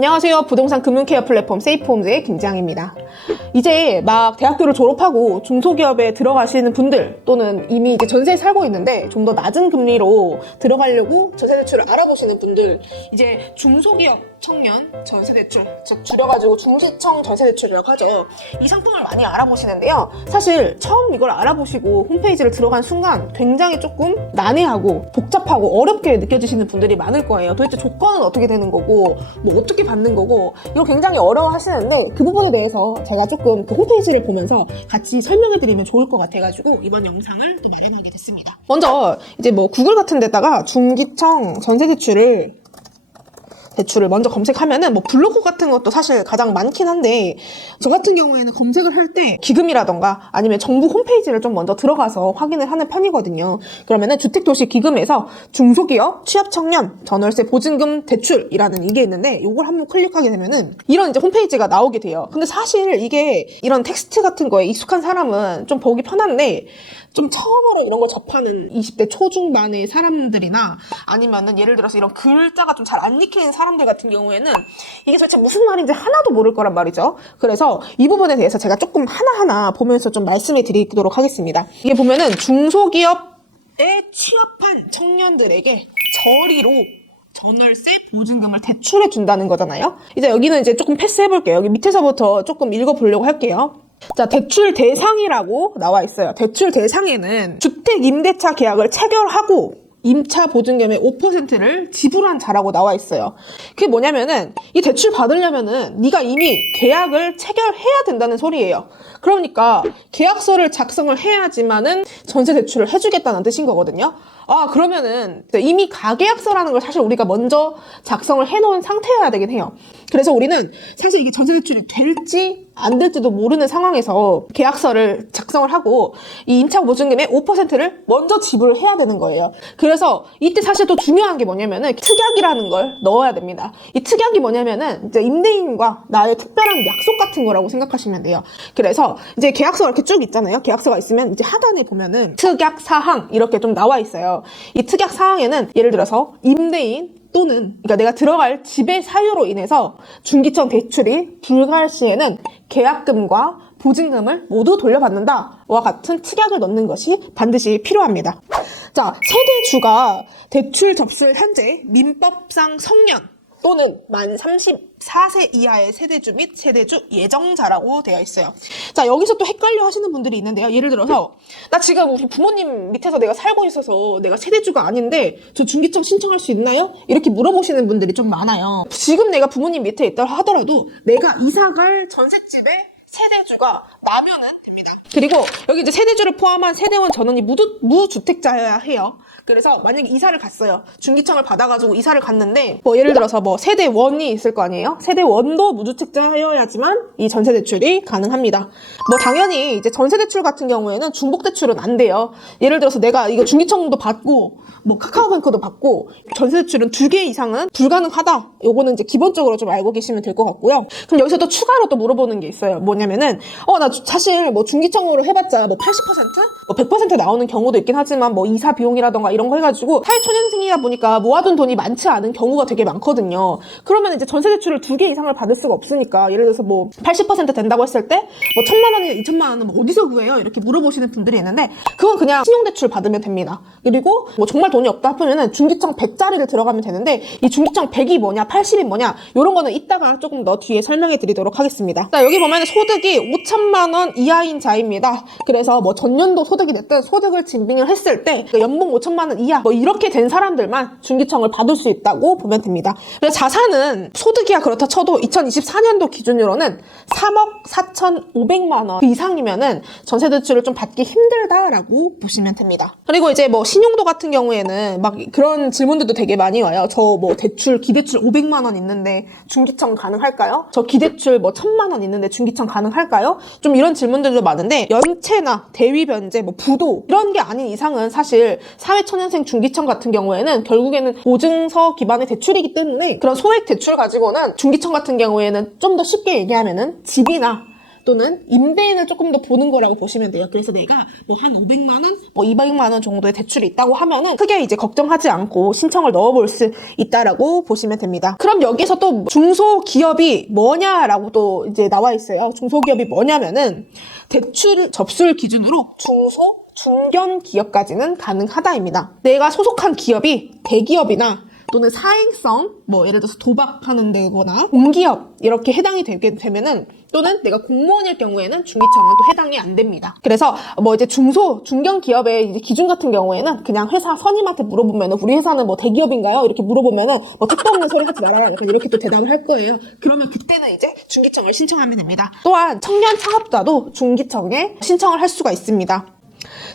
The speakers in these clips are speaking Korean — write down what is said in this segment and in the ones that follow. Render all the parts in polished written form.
안녕하세요. 부동산 금융케어 플랫폼 세이프홈즈의 김지향입니다. 이제 막 대학교를 졸업하고 중소기업에 들어가시는 분들 또는 이미 이제 전세에 살고 있는데 좀 더 낮은 금리로 들어가려고 전세대출을 알아보시는 분들, 이제 중소기업 청년 전세대출, 즉 줄여가지고 중지청 전세대출이라고 하죠. 이 상품을 많이 알아보시는데요. 사실 처음 이걸 알아보시고 홈페이지를 들어간 순간 굉장히 조금 난해하고 복잡하고 어렵게 느껴지시는 분들이 많을 거예요. 도대체 조건은 어떻게 되는 거고 뭐 어떻게 받는 거고 이거 굉장히 어려워하시는데, 그 부분에 대해서 제가 조금 그 홈페이지를 보면서 같이 설명해드리면 좋을 것 같아가지고 이번 영상을 또 마련하게 됐습니다. 먼저 이제 뭐 구글 같은 데다가 중기청 전세대출을 먼저 검색하면은 뭐 블로그 같은 것도 사실 가장 많긴 한데, 저 같은 경우에는 검색을 할 때 기금이라던가 아니면 정부 홈페이지를 좀 먼저 들어가서 확인을 하는 편이거든요. 그러면은 주택도시기금에서 중소기업 취업청년 전월세 보증금 대출이라는 이게 있는데, 이걸 한번 클릭하게 되면은 이런 이제 홈페이지가 나오게 돼요. 근데 사실 이게 이런 텍스트 같은 거에 익숙한 사람은 좀 보기 편한데, 좀 처음으로 이런 걸 접하는 20대 초중반의 사람들이나 아니면은 예를 들어서 이런 글자가 좀 잘 안 익히는 사람들 같은 경우에는 이게 도대체 무슨 말인지 하나도 모를 거란 말이죠. 그래서 이 부분에 대해서 제가 조금 하나하나 보면서 좀 말씀해 드리도록 하겠습니다. 이게 보면은 중소기업에 취업한 청년들에게 저리로 전월세 보증금을 대출해 준다는 거잖아요. 이제 여기는 이제 조금 패스해 볼게요. 여기 밑에서부터 조금 읽어보려고 할게요. 자, 대출 대상이라고 나와 있어요. 대출 대상에는 주택 임대차 계약을 체결하고 임차 보증금의 5%를 지불한 자라고 나와 있어요. 그게 뭐냐면은 이 대출 받으려면은 네가 이미 계약을 체결해야 된다는 소리예요. 그러니까 계약서를 작성을 해야지만은 전세 대출을 해주겠다는 뜻인 거거든요. 아, 그러면은 이미 가계약서라는 걸 사실 우리가 먼저 작성을 해놓은 상태여야 되긴 해요. 그래서 우리는 사실 이게 전세 대출이 될지 안 될지도 모르는 상황에서 계약서를 작성을 하고 이 임차 보증금의 5%를 먼저 지불을 해야 되는 거예요. 그래서 이때 사실 또 중요한 게 뭐냐면은 특약이라는 걸 넣어야 됩니다. 이 특약이 뭐냐면은 이제 임대인과 나의 특별한 약속 같은 거라고 생각하시면 돼요. 그래서 이제 계약서가 이렇게 쭉 있잖아요. 계약서가 있으면 이제 하단에 보면은 특약 사항 이렇게 좀 나와 있어요. 이 특약 사항에는 예를 들어서 임대인 또는 그러니까 내가 들어갈 집의 사유로 인해서 중기청 대출이 불가할 시에는 계약금과 보증금을 모두 돌려받는다와 같은 특약을 넣는 것이 반드시 필요합니다. 자, 세대주가 대출 접수일 현재 민법상 성년 또는 만 34세 이하의 세대주 및 세대주 예정자라고 되어 있어요. 자, 여기서 또 헷갈려 하시는 분들이 있는데요. 예를 들어서 나 지금 우리 부모님 밑에서 내가 살고 있어서 내가 세대주가 아닌데 저 중기청 신청할 수 있나요? 이렇게 물어보시는 분들이 좀 많아요. 지금 내가 부모님 밑에 있다 하더라도 내가 이사갈 전셋집의 세대주가 나면은 됩니다. 그리고 여기 이제 세대주를 포함한 세대원 전원이 무주택자여야 해요. 그래서 만약에 이사를 갔어요. 중기청을 받아가지고 이사를 갔는데 뭐 예를 들어서 뭐 세대원이 있을 거 아니에요? 세대원도 무주택자여야지만 이 전세대출이 가능합니다. 뭐 당연히 이제 전세대출 같은 경우에는 중복대출은 안 돼요. 예를 들어서 내가 이거 중기청도 받고 뭐 카카오뱅크도 받고 전세대출은 2개 이상은 불가능하다. 요거는 이제 기본적으로 좀 알고 계시면 될 것 같고요. 그럼 여기서 또 추가로 또 물어보는 게 있어요. 뭐냐면은 나 사실 뭐 중기청으로 해봤자 뭐 80%? 뭐 100% 나오는 경우도 있긴 하지만 뭐 이사 비용이라던가 이런 거 해가지고 사회초년생이다 보니까 모아둔 돈이 많지 않은 경우가 되게 많거든요. 그러면 이제 전세대출을 2개 이상을 받을 수가 없으니까 예를 들어서 뭐 80% 된다고 했을 때 뭐 1,000만 원이나 2,000만 원은 뭐 어디서 구해요? 이렇게 물어보시는 분들이 있는데 그건 그냥 신용대출 받으면 됩니다. 그리고 뭐 정말 돈이 없다 하면은 중기청 100짜리를 들어가면 되는데 이 중기청 100이 뭐냐 80이 뭐냐 이런 거는 이따가 조금 더 뒤에 설명해 드리도록 하겠습니다. 자, 여기 보면 소득이 5천만 원 이하인 자입니다. 그래서 뭐 전년도 소득이 됐든 소득을 증빙을 했을 때 연봉 5천만 원 이하 뭐 이렇게 된 사람들만 중기청을 받을 수 있다고 보면 됩니다. 그래서 자산은 소득이야 그렇다 쳐도 2024년도 기준으로는 3억 4,500만 원 그 이상이면은 전세대출을 좀 받기 힘들다라고 보시면 됩니다. 그리고 이제 뭐 신용도 같은 경우에는 막 그런 질문들도 되게 많이 와요. 저 뭐 대출 기대출 500만 원 있는데 중기청 가능할까요? 저 기대출 뭐 1,000만 원 있는데 중기청 가능할까요? 좀 이런 질문들도 많은데 연체나 대위 변제, 뭐 부도 이런 게 아닌 이상은 사실 사회초년생 중기청 같은 경우에는 결국에는 보증서 기반의 대출이기 때문에 그런 소액 대출 가지고는 중기청 같은 경우에는 좀 더 쉽게 얘기하면은 집이나 또는 임대인을 조금 더 보는 거라고 보시면 돼요. 그래서 내가 뭐 한 500만 원, 뭐 200만 원 정도의 대출이 있다고 하면은 크게 이제 걱정하지 않고 신청을 넣어볼 수 있다라고 보시면 됩니다. 그럼 여기서 또 중소기업이 뭐냐라고 또 이제 나와 있어요. 중소기업이 뭐냐면은 대출 접수를 기준으로 중견 기업까지는 가능하다입니다. 내가 소속한 기업이 대기업이나 또는 사행성, 뭐 예를 들어서 도박하는 데거나 공기업 이렇게 해당이 되게 되면은, 또는 내가 공무원일 경우에는 중기청은 또 해당이 안 됩니다. 그래서 뭐 이제 중견 기업의 이제 기준 같은 경우에는 그냥 회사 선임한테 물어보면은 우리 회사는 뭐 대기업인가요? 이렇게 물어보면은 뭐 뜻도 없는 소리 하지 말아요. 약간 이렇게 또 대답을 할 거예요. 그러면 그때는 이제 중기청을 신청하면 됩니다. 또한 청년 창업자도 중기청에 신청을 할 수가 있습니다.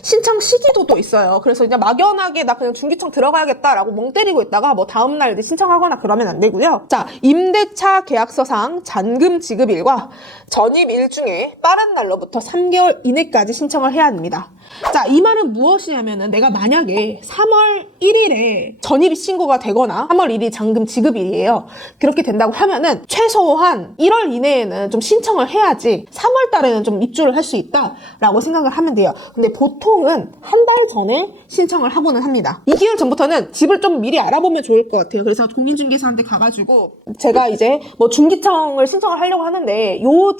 신청 시기도 또 있어요. 그래서 그냥 막연하게 나 그냥 중기청 들어가야겠다라고 멍 때리고 있다가 뭐 다음날 이제 신청하거나 그러면 안 되고요. 자, 임대차 계약서상 잔금 지급일과 전입일 중에 빠른 날로부터 3개월 이내까지 신청을 해야 합니다. 자, 이 말은 무엇이냐면은 내가 만약에 3월 1일에 전입이 신고가 되거나 3월 1일이 잔금 지급일이에요. 그렇게 된다고 하면은 최소한 1월 이내에는 좀 신청을 해야지 3월 달에는 좀 입주를 할 수 있다라고 생각을 하면 돼요. 근데 보통은 한 달 전에 신청을 하고는 합니다. 2개월 전부터는 집을 좀 미리 알아보면 좋을 것 같아요. 그래서 공인중개사한테 가가지고 제가 이제 뭐 중기청을 신청을 하려고 하는데 요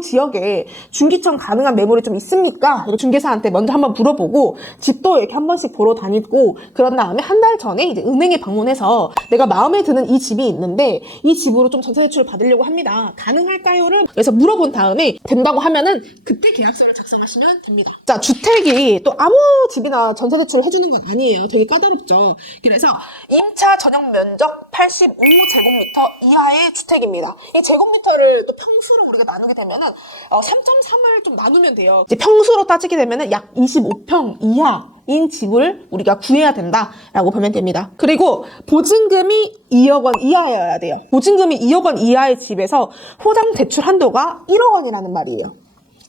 지역에 중기청 가능한 매물이 좀 있습니까? 중개사한테 먼저 한번 물어보고 집도 이렇게 한 번씩 보러 다니고, 그런 다음에 한 달 전에 이제 은행에 방문해서 내가 마음에 드는 이 집이 있는데 이 집으로 좀 전세 대출을 받으려고 합니다. 가능할까요?를 그래서 물어본 다음에 된다고 하면은 그때 계약서를 작성하시면 됩니다. 자, 주택이 또 아무 집이나 전세 대출을 해주는 건 아니에요. 되게 까다롭죠. 그래서 임차 전용 면적 85제곱미터 이하의 주택입니다. 이 제곱미터를 또 평수로 우리가 나누게 되면은 3.3을 좀 나누면 돼요. 이제 평수로 따지게 되면은 약 25평 이하인 집을 우리가 구해야 된다라고 보면 됩니다. 그리고 보증금이 2억 원 이하여야 돼요. 보증금이 2억 원 이하의 집에서 호당 대출 한도가 1억 원이라는 말이에요.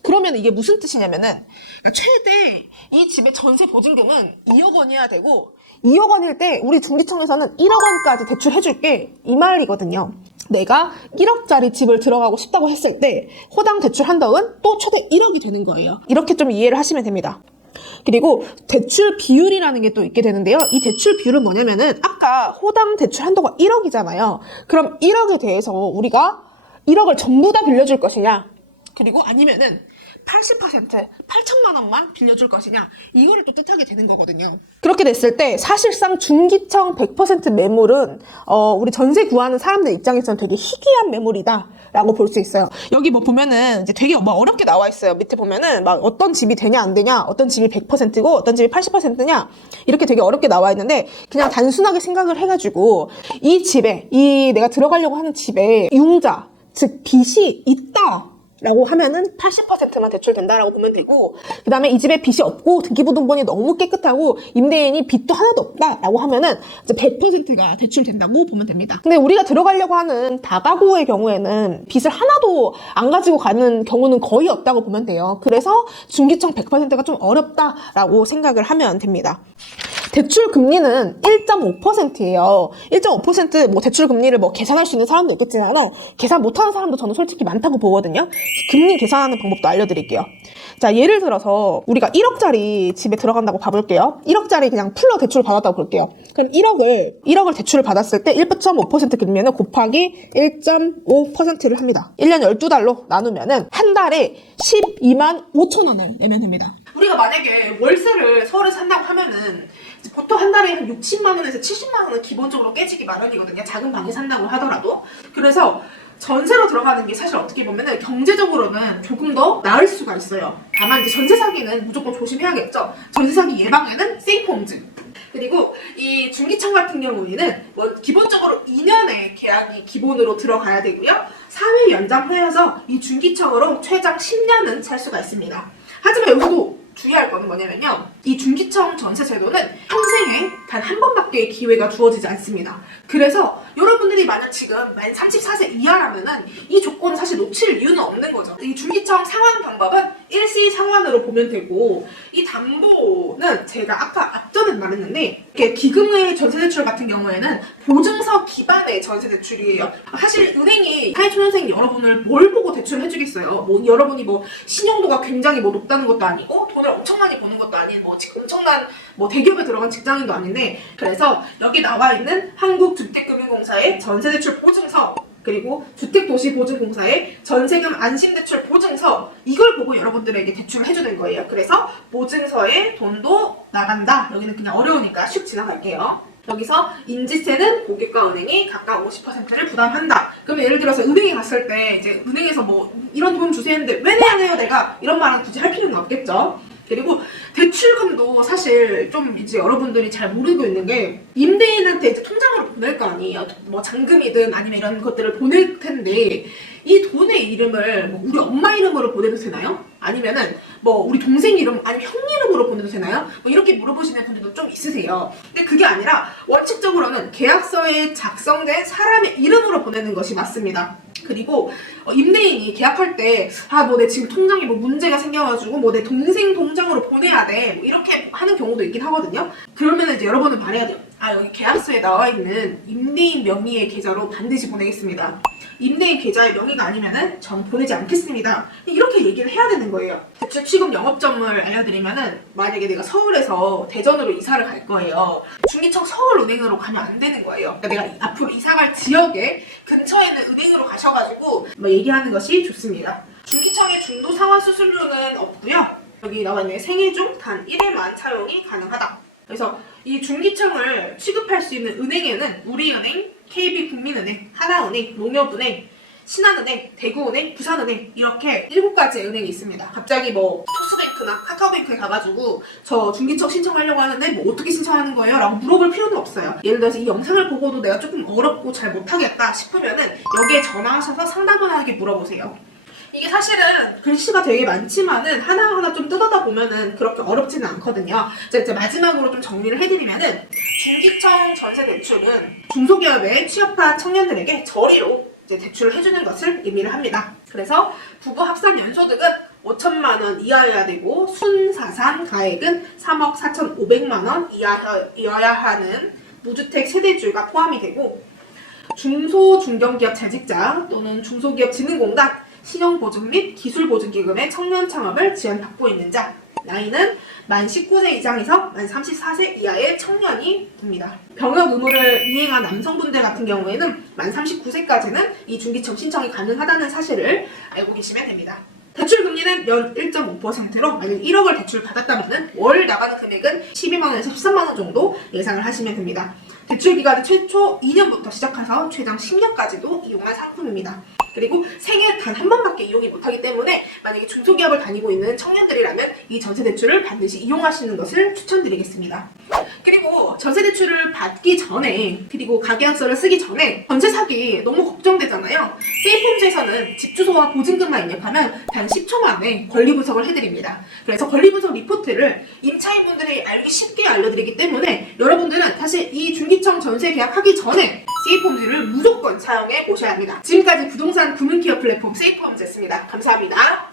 그러면 이게 무슨 뜻이냐면은 최대 이 집의 전세 보증금은 2억 원이어야 되고, 2억 원일 때 우리 중기청에서는 1억 원까지 대출해줄게 이 말이거든요. 내가 1억짜리 집을 들어가고 싶다고 했을 때 호당 대출 한도는 또 최대 1억이 되는 거예요. 이렇게 좀 이해를 하시면 됩니다. 그리고 대출 비율이라는 게 또 있게 되는데요. 이 대출 비율은 뭐냐면은 아까 호당 대출 한도가 1억이잖아요. 그럼 1억에 대해서 우리가 1억을 전부 다 빌려줄 것이냐, 그리고 아니면은 80% 8천만 원만 빌려줄 것이냐, 이거를 또 뜻하게 되는 거거든요. 그렇게 됐을 때 사실상 중기청 100% 매물은 우리 전세 구하는 사람들 입장에서는 되게 희귀한 매물이다 라고 볼 수 있어요. 여기 뭐 보면은 이제 되게 뭐 어렵게 나와 있어요. 밑에 보면은 막 어떤 집이 되냐 안 되냐, 어떤 집이 100%고 어떤 집이 80%냐, 이렇게 되게 어렵게 나와 있는데 그냥 단순하게 생각을 해가지고 이 집에, 이 내가 들어가려고 하는 집에 융자, 즉 빚이 있다 라고 하면은 80%만 대출된다라고 보면 되고, 그 다음에 이 집에 빚이 없고 등기부등본이 너무 깨끗하고 임대인이 빚도 하나도 없다라고 하면은 이제 100%가 대출된다고 보면 됩니다. 근데 우리가 들어가려고 하는 다가구의 경우에는 빚을 하나도 안 가지고 가는 경우는 거의 없다고 보면 돼요. 그래서 중기청 100%가 좀 어렵다라고 생각을 하면 됩니다. 대출 금리는 1.5%예요. 1.5% 뭐 대출 금리를 뭐 계산할 수 있는 사람도 있겠지만 계산 못하는 사람도 저는 솔직히 많다고 보거든요. 금리 계산하는 방법도 알려드릴게요. 자, 예를 들어서 우리가 1억짜리 집에 들어간다고 봐볼게요. 1억짜리 그냥 풀로 대출을 받았다고 볼게요. 그럼 1억을 대출을 받았을 때 1.5% 금리는 곱하기 1.5%를 합니다. 1년 12달로 나누면은 한 달에 12만 5천 원을 내면 됩니다. 우리가 만약에 월세를 서울에서 산다고 하면은 보통 한 달에 한 60만 원에서 70만 원은 기본적으로 깨지기 마련이거든요. 작은 방에 산다고 하더라도. 그래서 전세로 들어가는 게 사실 어떻게 보면은 경제적으로는 조금 더 나을 수가 있어요. 다만 이제 전세 사기는 무조건 조심해야겠죠. 전세 사기 예방에는 세이프홈즈. 그리고 이 중기청 같은 경우에는 뭐 기본적으로 2년의 계약이 기본으로 들어가야 되고요. 4회 연장하여서 이 중기청으로 최장 10년은 살 수가 있습니다. 하지만 여기도 주의할 거는 뭐냐면요, 이 중기청 전세 제도는 평생에 단 한 번밖에 기회가 주어지지 않습니다. 그래서 여러분들이 만약 지금 만 34세 이하라면은 이 조건을 사실 놓칠 이유는 없는 거죠. 이 중기청 상환 방법은 일시 상환으로 보면 되고, 이 담보는 제가 아까 앞전에 말했는데 이렇게 기금의 전세 대출 같은 경우에는 보증서 기반의 전세 대출이에요. 사실 은행이 사회초년생 여러분을 뭘 보고 대출을 해주겠어요. 뭐 여러분이 뭐 신용도가 굉장히 뭐 높다는 것도 아니고 돈을 엄청 많이 버는 것도 아닌 뭐 엄청난 뭐 대기업에 들어간 직장인도 아닌데, 그래서 여기 나와 있는 한국주택금융공사의 전세대출 보증서, 그리고 주택도시보증공사의 전세금 안심대출 보증서, 이걸 보고 여러분들에게 대출을 해주는 거예요. 그래서 보증서에 돈도 나간다. 여기는 그냥 어려우니까 슉 지나갈게요. 여기서 인지세는 고객과 은행이 각각 50%를 부담한다. 그러면 예를 들어서 은행에 갔을 때 이제 은행에서 뭐 이런 돈 주세요 했는데 왜 내야 해요 내가, 이런 말은 굳이 할 필요는 없겠죠. 그리고 대출금도 사실 좀 이제 여러분들이 잘 모르고 있는 게, 임대인한테 이제 통장으로 보낼 거 아니에요. 뭐 잔금이든 아니면 이런 것들을 보낼 텐데, 이 돈의 이름을 뭐 우리 엄마 이름으로 보내도 되나요? 아니면은 뭐 우리 동생 이름 아니면 형 이름으로 보내도 되나요? 뭐 이렇게 물어보시는 분들도 좀 있으세요. 근데 그게 아니라 원칙적으로는 계약서에 작성된 사람의 이름으로 보내는 것이 맞습니다. 그리고 임대인이 계약할 때 뭐 내 지금 통장에 뭐 문제가 생겨가지고 뭐 내 동생 통장으로 보내야 돼, 뭐 이렇게 하는 경우도 있긴 하거든요. 그러면 이제 여러분은 말해야 돼요. 여기 계약서에 나와 있는 임대인 명의의 계좌로 반드시 보내겠습니다. 임대인 계좌의 명의가 아니면은 전 보내지 않겠습니다. 이렇게 얘기를 해야 되는 거예요. 대출 취급 영업점을 알려드리면은, 만약에 내가 서울에서 대전으로 이사를 갈 거예요. 중기청 서울은행으로 가면 안 되는 거예요. 그러니까 내가 앞으로 이사갈 지역에 근처에 있는 은행으로 가셔가지고 뭐 얘기하는 것이 좋습니다. 중기청의 중도 상환 수수료는 없고요. 여기 나와 있는 생애 중 단 1회만 차용이 가능하다. 그래서 이 중기청을 취급할 수 있는 은행에는 우리은행, KB국민은행, 하나은행, 농협은행, 신한은행, 대구은행, 부산은행, 이렇게 7가지의 은행이 있습니다. 갑자기 뭐 토스뱅크나 카카오뱅크에 가가지고 저 중기청 신청하려고 하는데 뭐 어떻게 신청하는 거예요? 라고 물어볼 필요는 없어요. 예를 들어서 이 영상을 보고도 내가 조금 어렵고 잘 못하겠다 싶으면은 여기에 전화하셔서 상담원에게 물어보세요. 이게 사실은 글씨가 되게 많지만은 하나하나 좀 뜯어다 보면은 그렇게 어렵지는 않거든요. 이제 마지막으로 좀 정리를 해드리면은, 중기청 전세대출은 중소기업에 취업한 청년들에게 저리로 이제 대출을 해주는 것을 의미를 합니다. 그래서 부부 합산 연소득은 5천만 원 이하여야 되고, 순자산 가액은 3억 4,500만 원 이하여야 하는 무주택 세대주가 포함이 되고, 중소 중견기업 재직자 또는 중소기업 진흥공단 신용보증 및 기술보증기금의 청년 창업을 지원받고 있는 자, 나이는 만 19세 이상에서 만 34세 이하의 청년이 됩니다. 병역 의무를 이행한 남성분들 같은 경우에는 만 39세까지는 이 중기청 신청이 가능하다는 사실을 알고 계시면 됩니다. 대출 금리는 연 1.5%로 만약 1억을 대출 받았다면 월 나가는 금액은 12만 원에서 13만 원 정도 예상을 하시면 됩니다. 대출 기간은 최초 2년부터 시작해서 최장 10년까지도 이용할 상품입니다. 그리고 생애 단 한 번밖에 이용이 못하기 때문에 만약에 중소기업을 다니고 있는 청년들이라면 이 전세대출을 반드시 이용하시는 것을 추천드리겠습니다. 그리고 전세대출을 받기 전에, 그리고 가계약서를 쓰기 전에 전세 사기 너무 걱정되잖아요. 세이프홈즈에서는 집 주소와 보증금만 입력하면 단 10초 만에 권리 분석을 해드립니다. 그래서 권리 분석 리포트를 임차인분들이 알기 쉽게 알려드리기 때문에 여러분들은 사실 이 중기청 전세 계약하기 전에 세이프홈즈를 무조건 사용해 보셔야 합니다. 지금까지 부동산 금융기업 플랫폼 세이프홈즈였습니다. 감사합니다.